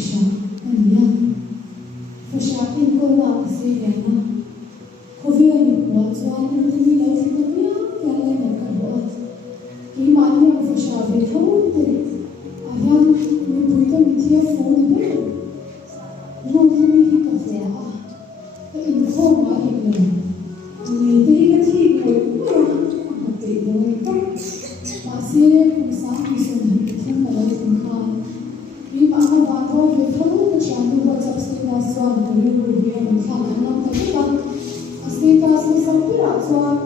fasha ania fasha in ko la se yana khovia ni kwa chuan ni lo thi na ya ya le na ka bo ki ma ni fasha ve thau te a yan ni pui ta mi thia fu ni be no ni hi ka se a ta in ko ma hi ne ni te ka thi ko ma te no ni ka ma se ku sa ki so ni thun na lo thun kha ni ma ha wa ko ve thau ka chan ni wa chap se na swan ni ru ri ni kha na na ta ka asita se sa pi ra chuan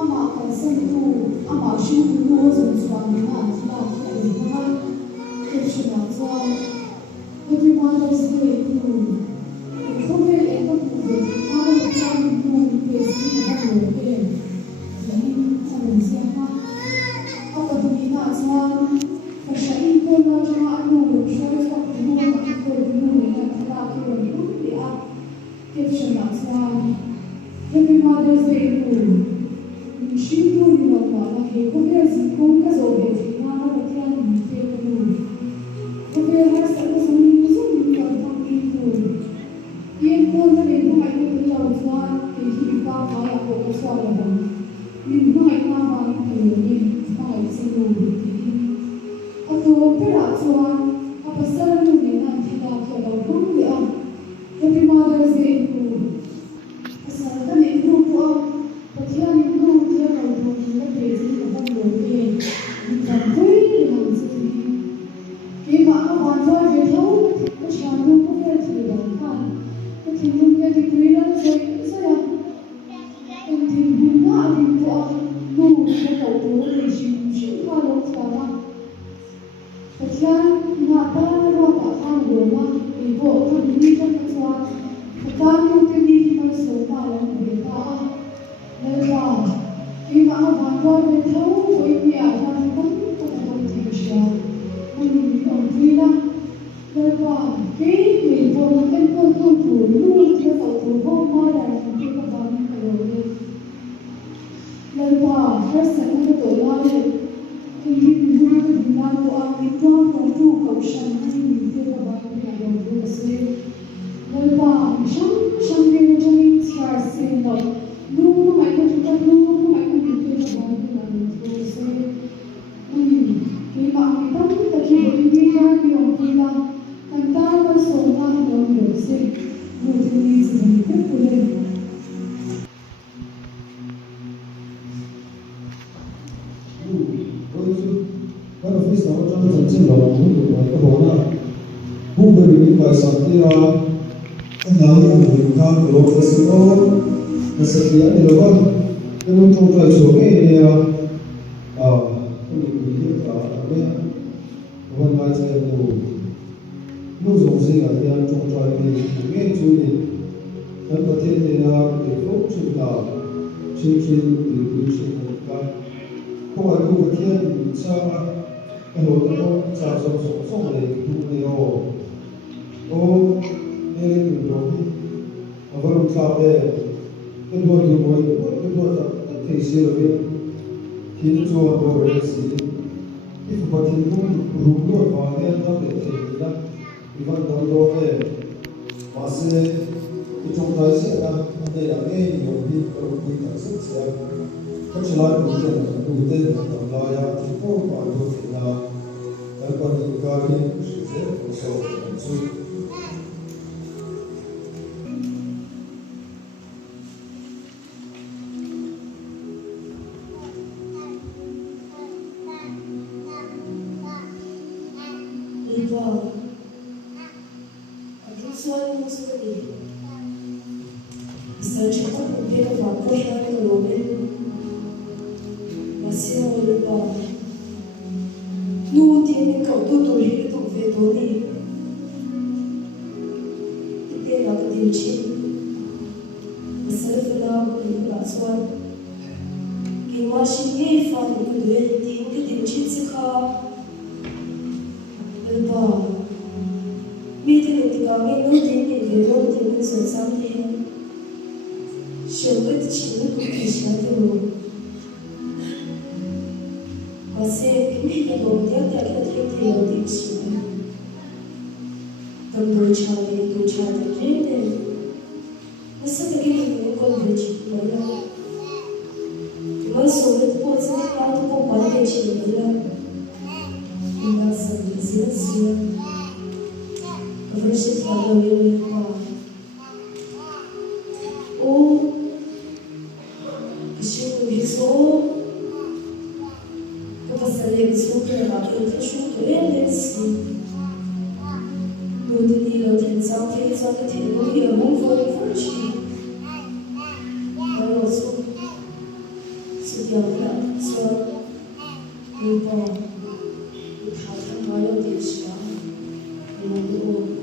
ama ka se tu ama shi tu no zo chuan ni na ta ka ni ma ke shi na chuan every Mother's Day tu ko ve e ko tu ve ha na ta ni tu pe si na ha lo pe ni sa ni se ha a ka tu ni na chuan ka sha in ko na ma nu sho ka tu no ma ko nu ni na ta ki ro ni ni a ke shi na chuan every Mother's Day tu shi tu ni lo ma na ke ko ve si ko ka zo ve ti na ka ti an ni te ko nu ko ve ha sa ko so ni so ni ka ta ki tu ye ko na le ko mai ko lo chuan ke hi pa ma ya ko ko sa la ba ni mai na ma ni ni mai si lu ti a to pe ra chuan a pa sa lu ni na ti ta ko lo ko ni a every Mother's Day tu asa ta ni lu ko pa ti an ni lu ti a lo ko ni na pe si na ba lo ni ni ta pui ni ha si ke ma a wan wa ve thau ko sha lu ko ve ti la ka ko ti lu ke ti pui la se sa ya en ti bu na ni ko a lu ko ko to le shi shi ka lo ta la pa ti an na ta ro ta ka lo ma ni ko ka ni ta ka chuan ka lu ke ni ma so ma la ni ta le ba ki ma a wan wa ve thau ko ni a ta ni ko ta ko ti sha ni ni ko ti la le ba ki ni ko na ken ko tu tu lu ke ta tu ko ma la ni ko ba ni ko le le ba first second to la le ki ni ni na ni na ko a ni ko ko tu ko shan ni ni ke ka ba ni na lo tu se le ba sham sham ni ni ni char se no lu mai ko tu ka lu mai ko ni ke ka ba ni na lo tu se ki ma ni ta ta ki bo ni na ni on ki la kan ta ma so na lo ni se lu tu ni se ni ke ko le Các bạn biết rằng trong phần chân lòng của các bạn làผู้บริหารสัตย์เราเราอยู่ข้างโลกสุดโต่งและสัตย์ในโลกเราต้องใจช่วยเนี่ยคนอื่นที่เขาเนี่ยวันนั้นจะรู้สงสัยอะไรจงใจไม่ช่วยทั้งประเทศเนี่ยเป็นโลกชุดเราชิงหรือชิงกันเพราะว่าทุกประเทศชาติเราต้องสะสมส่งเลยทุกเรื่องโอ้เนี่ยเป็นเรื่องที่เราต้องทำเลยเป็นตัวที่มันเป็นตัวที่เสียเลยที่จะตัวเรื่องสิ่งที่ผู้ปฏิบัติรู้ด้วยว่าเนี่ยต้องเป็นสิ่งนั้นที่มันต้องโดนเลยมาเสียที่จงใจเสียนะแต่อย่างนี้อย่างที่เราคุยกันสุดเสียเพราะฉะนั้นดูเรื่องดูเรื่องต่างๆอย่างที่ผู้ปฏิบัตินะแล้วก็มีการเรียนรู้เรื่องของเขาซึ่งWow, aku selalu mesti bisa cepat berpikir apa yang terjadi. Masih lupa. Nu tiada kau tu hidup tu vedoni. Tiada nak diuji. Masih dalam perasaan. Kimasih ni faham kedua tiada diuji sekarang. Ba mi te ni ka mi no ti ni le no ti ni so sam ni sho it chi ni ku ki sha te ro ase mi te bo te ta ke te te yo ti chi cầm đồ trà về đồ trà thật riêng này nó sẽ là cái gì cũng còn về chỉ mới là mới số lượng cô sẽ cao thì không có về chỉ mới là mình đang sợ bị diễn và sẽ thảo luận về qua ô cái chuyện ví dụ các bạn sẽ lấy số tiền là cái số tiền lên gì đồ thì đi lâu thành sau khi sau cái tiền cũng hiểu muốn vô phát triển rồi số tiền là số người bỏ thảo luận nói là tiền sao người mua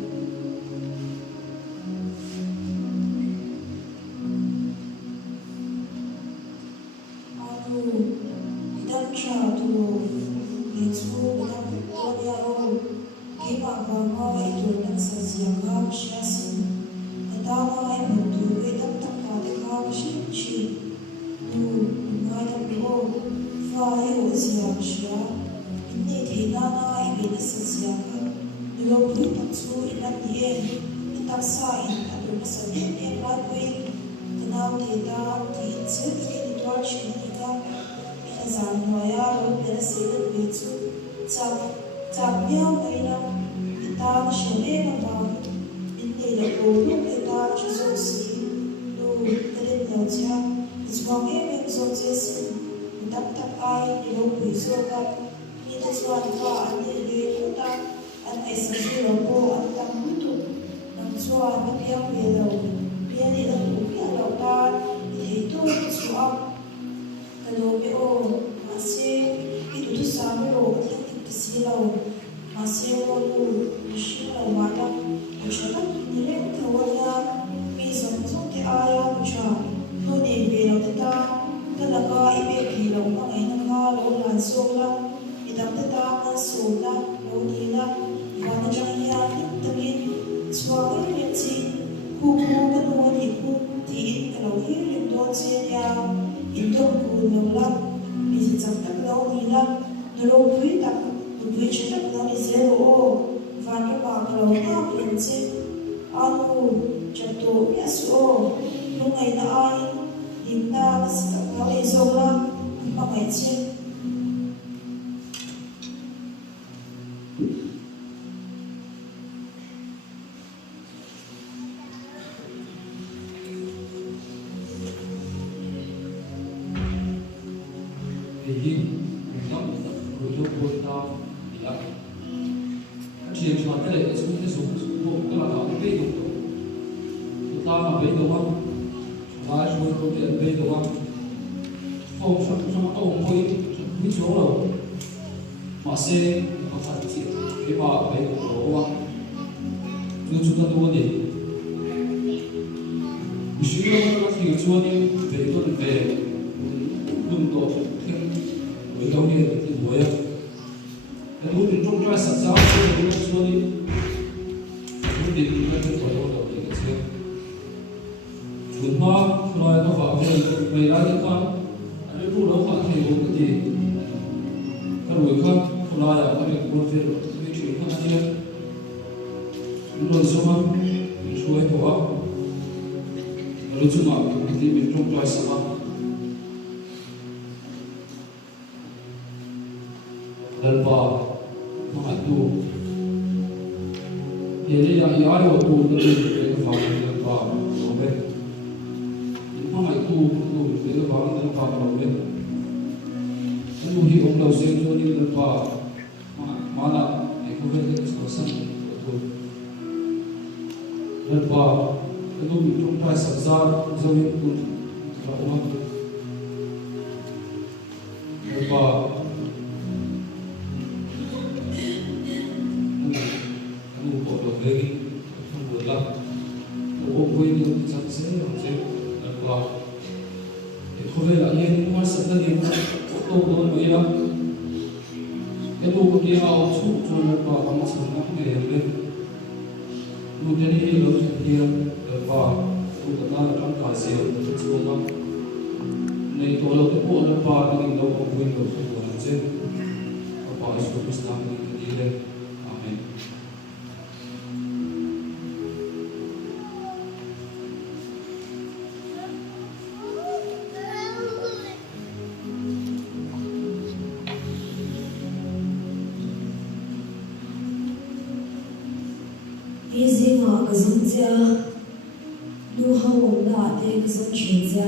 te ka som chin ja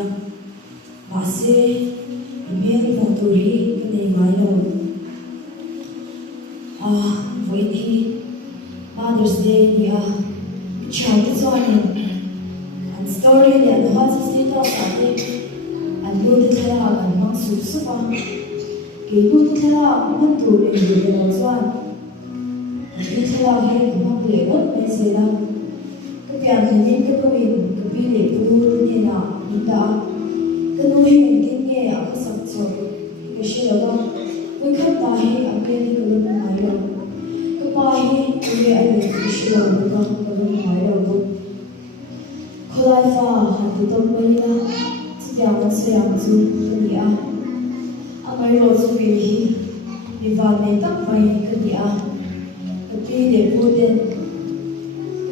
ma se email ta tu ri ka nei mai lo voi ni Mother's Day ni child zone and story ni the hot state of ate and do the thara kan mang su su pa ke do the thara man tu le de lo zone the thara he ka mang le ot me se la ka pya ni ka ko in ka bi le pu ni na ni ta ka no he ni nge a ka sak cho ka she la ba ko kha ta he a pe ni ka lo mai lo ka pa he ni ai ni ka she la ba ka lo mai lo Kolai fa hati tom balina setiap siang tu kedia amai rozu bihi divane tak mai kedia tapi dia puden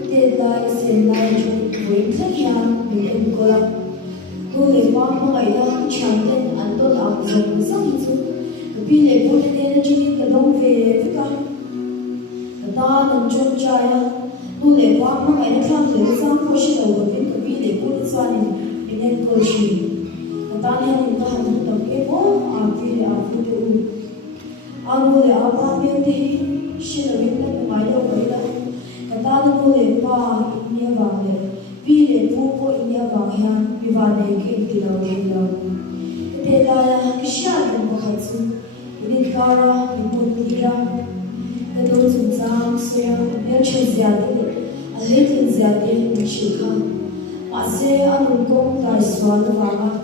kedia lai sen lai ju buim sahian bikin kolak boleh mampu ayah cantik anton abjad sang itu tapi dia puden dia jadi kedong ve kita kata dan jom jaya boleh mampu ayah cantik sang posisi awal để cô đi xoan thì nên cô chỉ ta nên chúng ta hành động cái bố à vì để à vì để anh cô để à ba bên thì xin là biết cái máy đâu vậy đó ta nên cô để ba nhớ vàng để vì để cô nhớ vàng ha vì vàng để cái gì đâu cái là cái sao cũng có hết sự cái cara cái môn kia cái đồ dùng sang xem nếu chơi già thì lấy tiền già thì mình chịu không Ase anu kong tai swan vanga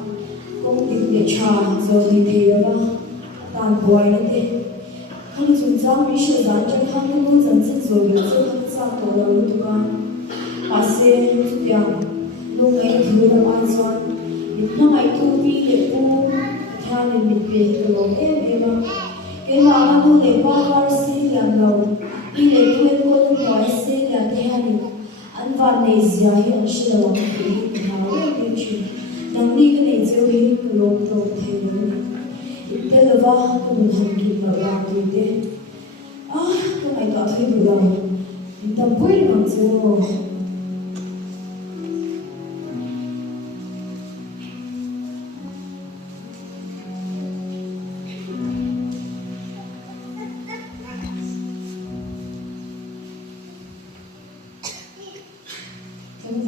kong dik de cha zo di de ba tan boy na de khang chun chang mi she dan chen khang nu zan chen zo ge zo khang sa to lo tu ka ase ya lu ngai thu da ai swan ni na ai tu bi le pu tha ni mi pe lo e ba ke ma anu le ba war si yang lo i le tu en ko tu boy se ya de ha ni anh van này giờ hiện sự là cái tháo cái chuyện đang đi cái này chơi cái lộn lộn thế nữa cái là va cái mình hành kịp mà làm gì thế cái này có thấy được rồi tầm quên bằng chưa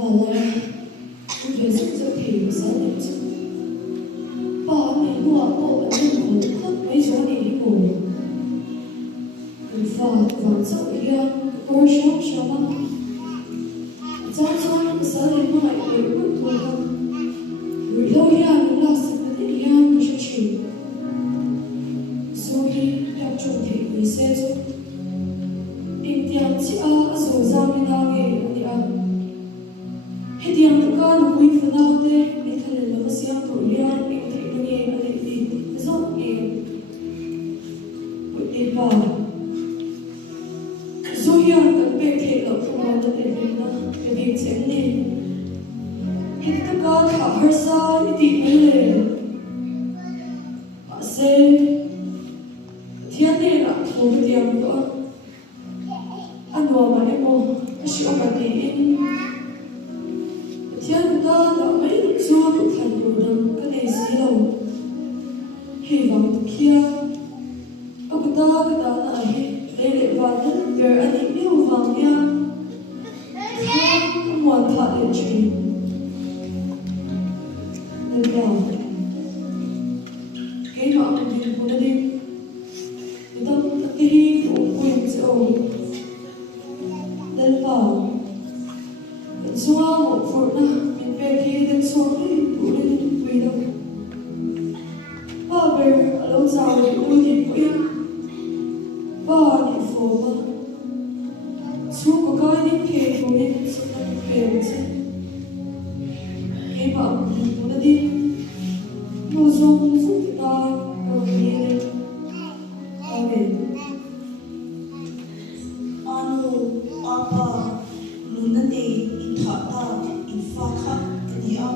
và lại cũng phải giúp cho thì sẽ được chứ bà này mua bộ ở trên hồ khắp mấy chỗ này đi ngủ người phà vàng dạo kia workshop cho bác giáo cho nó sẽ lên ngoài để bước thua người lâu ya nó là sự bất định ya nó cho chị sau khi đọc trộn thì người sẽ giúp định tiệm chị dù ra mình nào về thì Hediang tekan kui fana te ni thale la siang to lian ni thi ni ani ti zot ni ku ti ba so hian kan pe the lo thuma ta te ni na ke bi chen ni hit ta ka tha har sa ni ti le a se thian ne na thu diam to anwa ma emo shi o ka ti in Thiên ta đã mấy lúc xưa cũng thành đồ đầm cái này xí đầu hy vọng kia ông ta cái đó là để vào đất về anh ấy yêu vàng nha không hoàn thọ để chuyện được bảo cái họ mình nhìn của nó đi người ta cái hy của quyền sẽ ổn đến bảo Xóa một phút nào mình về khi đến xóa đi đủ lên quỳ đâu Ba về ở lâu dài để tôi nhìn quỳ Ba nhìn phổ mà Xuống có cái những kề của mình sẽ là kề chứ Cái bảo mình muốn đi Nô dông phút thì ta còn đi lên Ta về Anu, apa, nunati thata in fakha kania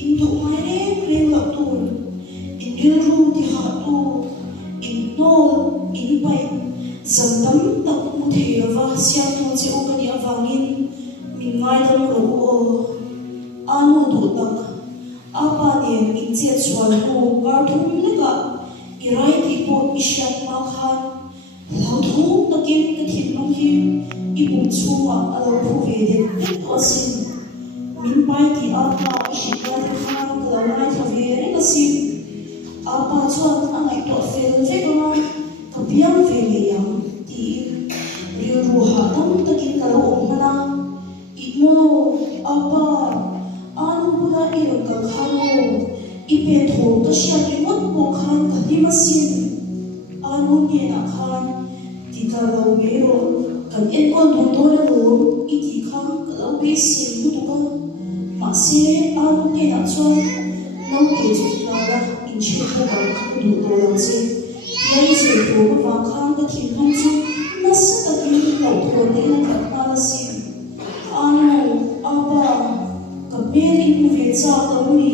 in tu mai re lo tu in ru ti ha tu in no in pai santam tak mu the va sia tu chi o kania wangin min mai dam ro o anu du tak apa nen in che chuan hu kar thum leka irai ti po ishat ma khan lau thu takin ka thim long hi ipum chuma alo phu ve de to sin min pai ti apa ishita de khan ka lai tha ve re ka sin apa chuan angai to fel ve ka ka piang ve le yang ti riu ru ha tam takin ka lo mana imo apa anu puna iron ka khalo ipe tho to sha ki mot po khan ka ti masin anu ni na khan ti ka lo me ro kan en kon du to la ro I ti khan ka lo be sin du to ka ma se anu ni na chuan no ke chu la la in che ko ka du to la se ai se to ka khan ka thi khan chu na sa ta ki lo to ne na ka na la sin anu apa kapeli kuvetsa kami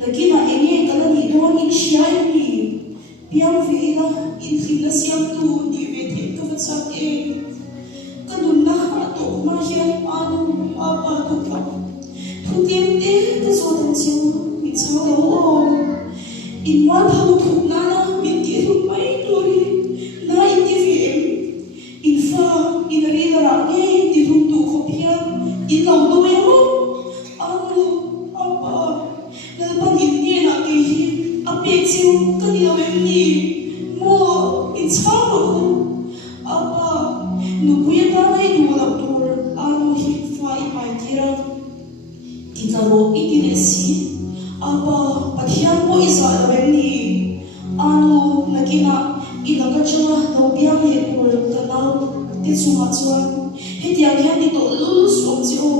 lakina enge kalani don in shai ni piang vela in khila siam tu ni vethe kavatsa ke kanunna to ma hian anu apa to pa thukem te ka so tan chiu mi chau lo in ma thau thu na na min ti thu mai to ri na in ti vm in fa in ri ra ke ti thu tu ko pia in lo do me mo anu apa lalpan inni na ke hi ape chiu kani lo em ni mo in chau lo apa nu kuya ta nai du la tur anu hi fa I pai tira ti ka ro I ti le si apa pathian mo isa lo em ni anu nakina ina ka chawa lo bia le tur ka na ti chu ma chuan hetia khan ni to lu som chi o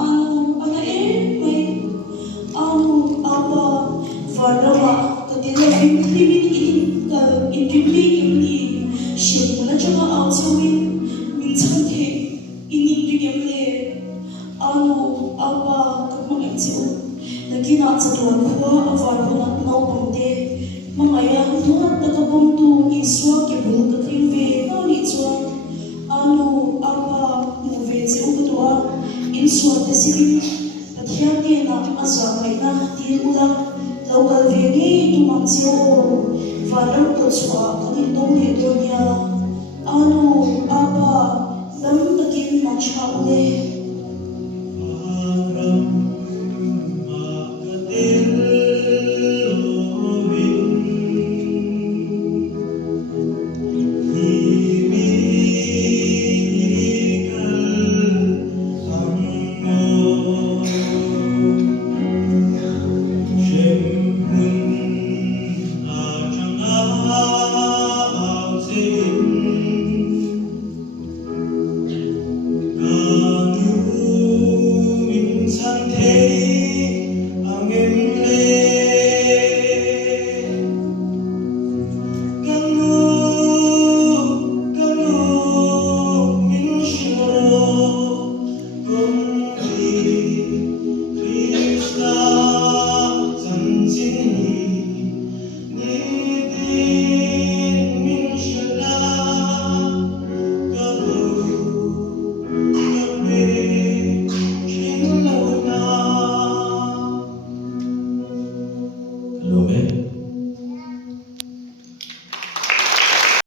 anu ana e mai anu apa varama ka ti le limit in ka in bibli kimni shin mana chawa au chawi min chan the in ri gem le anu apa ka ma em chi o nakina chatwan khwa avar ko na no pam te mamaya no ta ka bom tu I swa ke bul ka thim ve no ni chuan anu apa mu ve chi u to in swa te sin pathian ke na asa mai na ti ula local ve ni tu mam chi o varam to chwa ka ni to ni to nya anu apa lam takin ma cha ule